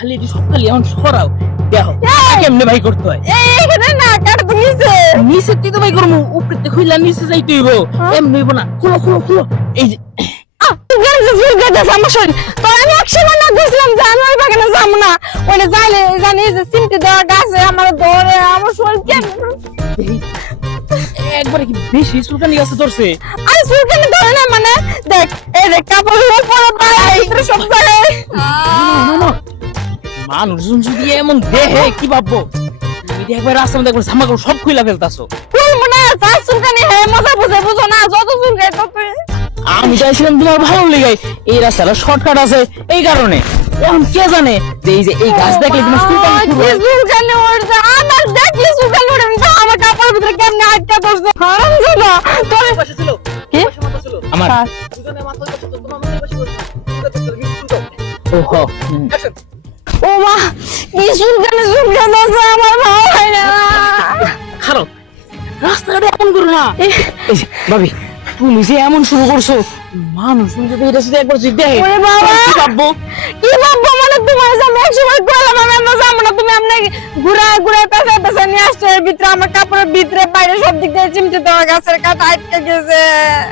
খালি এটি সকালে এখন সরাও দেখো কেমনে ভাই করতে হয়। এইখানে না কাটতে নিছে নিচে তুই তো ভাই করবো উপরে খুইলা নিচে যাইতে হইব এমনি হইব না। খুলো খুলো খুলো এই যে একবারে কি বেশি চুলকানি গাছে ধরছে। মানে দেখ এই দেখ কাপড় সব জায়গায় মানুষজন যদি এমন দেহে কি ভাববো। তুমি একবার রাস্তা দেখবো জামা কাপড় সব খুইলা ফেলতাছো। আমি চাইছিলাম তোমার ভালো লেগে এই রাস্তাটা শর্টকাট আছে এই কারণে। এখন কে জানে যে এই যে এই গাছ দেখলে তোমার চুলকানি উঠছে আমার দেখলি চুলকানি উঠে আমার কাপড়ের ভিতরে কেমনে আটকা পড়ছে হারাম জানা তোর পাশে ছিল কি আমার দুজনে মাথা ও হো ও মা কি চুলকানি আছে আমার ভালো হয় না। খারাপ রাস্তাটা এমন করো না। এই যে ভাবি তুমি যে এমন শুরু করছো মানুষ যদি এটা শুধু একবার যদি দেখে ওরে বাবা কি ভাববো মানে তোমার যে আমি একসময় কইলাম আমি আমরা যাবো না তুমি আমনে ঘুরা পেছা নিয়ে আসছো এর ভিতরে আমার কাপড়ের ভিতরে বাইরে সব দিক দিয়ে চিমটে দেওয়া গাছের কাটা আটকে গেছে।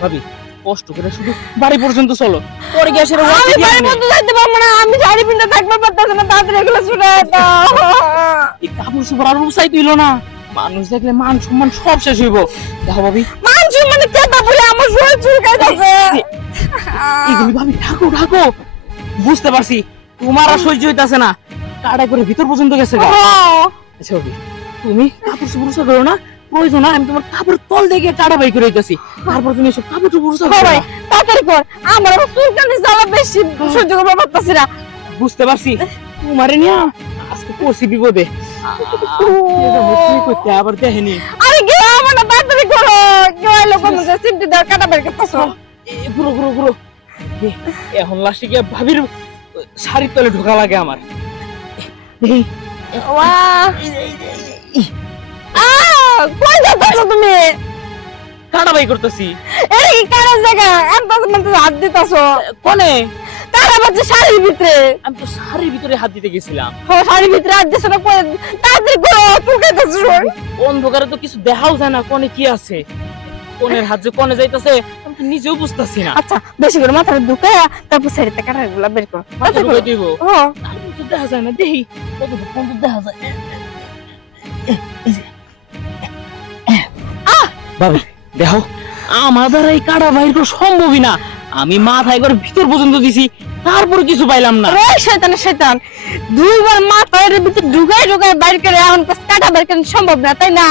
ভাবি কষ্ট করে শুধু বাড়ি পর্যন্ত চলো পরে গিয়ে সেটা আমি বাড়ি পর্যন্ত যাইতে পারবো না আমি শাড়ি পিনতে থাকতে পারতেছি না তাড়াতাড়ি এগুলো ছুটে দাও। এই কাপড় সুপার আর উসাই তুইলো না মানুষ দেখলে মান সম্মান সব শেষ হইব। দেখো ভাবি মান সম্মান কেটা বলে আমার শরীর চুলকাইতেছে। এগুলি ভাবি ঢাকো ঢাকো বুঝতে পারছি তোমার আর সহ্য হইতাছে না কাটা করে ভিতর পর্যন্ত গেছে গা। আচ্ছা ভাবি তুমি কাপড় সুপার উসা করো না প্রয়োজন না আমি তোমার কাপড় তল দেখে কাটা বাই করে দিতেছি তারপর তুমি এসব কাপড় সুপার উসা করো। তাড়াতাড়ি কর আমার চুলকানি জ্বালা বেশি সহ্য করতে পারতাছি না। বুঝতে পারছি তোমারে নিয়ে আজকে পড়ছি বিপদে। আবার দেখেনি আরে গে আমার না তাড়াতাড়ি করো কেউ এলো কোনটা সিমটি দাও কাটা বের করতেছো ঘুরো ঘুরো ঘুরো। এখন লাস্টে গিয়ে ভাবির শাড়ির তলে ঢোকা লাগে আমার। কই যাচ্ছ তুমি কাটা বাই করতেছি। এটা কি কাটার জায়গা এত হাত দিতেছো কোনে কাটা বাচ্চা শাড়ির ভিতরে আমি তো শাড়ির ভিতরে হাত দিতে গেছিলাম। শাড়ির ভিতরে হাত দিছো না তাড়াতাড়ি করো চুলকাইতেছো অন্ধকারে তো কিছু দেখাও যায় না কোনে কি আছে কোনের হাত যে কোনে যাইতেছে আমি তো নিজেও বুঝতেছি না। আচ্ছা বেশি করে মাথায় ঢুকায়া তারপর শাড়িতে কাটাগুলা বের করো মাথা ঢুকাই দিব ও তারপর তো দেখা যায় না দেখি কত পর্যন্ত দেখা যায়। ভাবি দেখো আমার দ্বারা এই কাটা বাইর করা সম্ভবই না। আমি মাথায় করে ভিতর পর্যন্ত দিছি তারপর কিছু পাইলাম না। শয়তান দুইবার মাথার ভিতর ঢুকাই বাইর করে এখন কাটা বের করা সম্ভব না তাই না।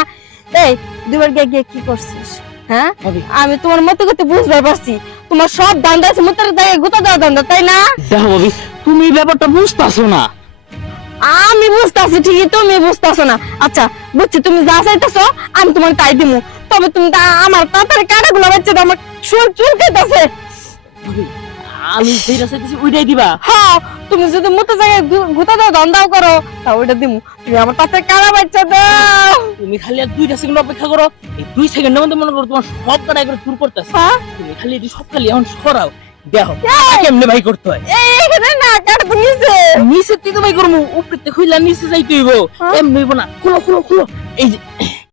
এই দুইবার গিয়ে কি করছিস হ্যাঁ আমি তোমার মতো করতে বুঝতে পারছি তোমার সব দান্দা আছে মুতার জায়গায় গুতা দেওয়া দান্দা তাই না। দেখো ভাবি তুমি ব্যাপারটা বুঝতাছো না। আমি বুঝতেছি ঠিকই তুমি বুঝতেছো না। আচ্ছা বুঝছি তুমি যা চাইতেছো আমি তোমার তাই দিমু তবে তুমি আমার তাড়াতাড়ি কাটাগুলো বাচ্চা দাও আমার শরীর চুলকাইতেছে। আমি যেটা চাইতেছি ওইটাই দিবা। হ্যাঁ তুমি যদি মতো জায়গায় গুতা দাও দান্দাও করো তা ওইটা দিমু তুমি আমার তাড়াতাড়ি কাটা বাচ্চা দাও। তুমি খালি আর 2 সেকেন্ড অপেক্ষা করো এই 2 সেকেন্ডের মধ্যে মনে করো তোমার সব কাটা একবার দূর করতেছে। তুমি খালি এটি সব খালি এখন সরাও দেখো কেমনে ভাই করতে হয়। এইখানে না কাটতে নিছে নিচে তুই তো ভাই করবো উপরে খুইলা নিচে যাইতে হইব এমনি হইব না। খুলো খুলো খুলো এই যে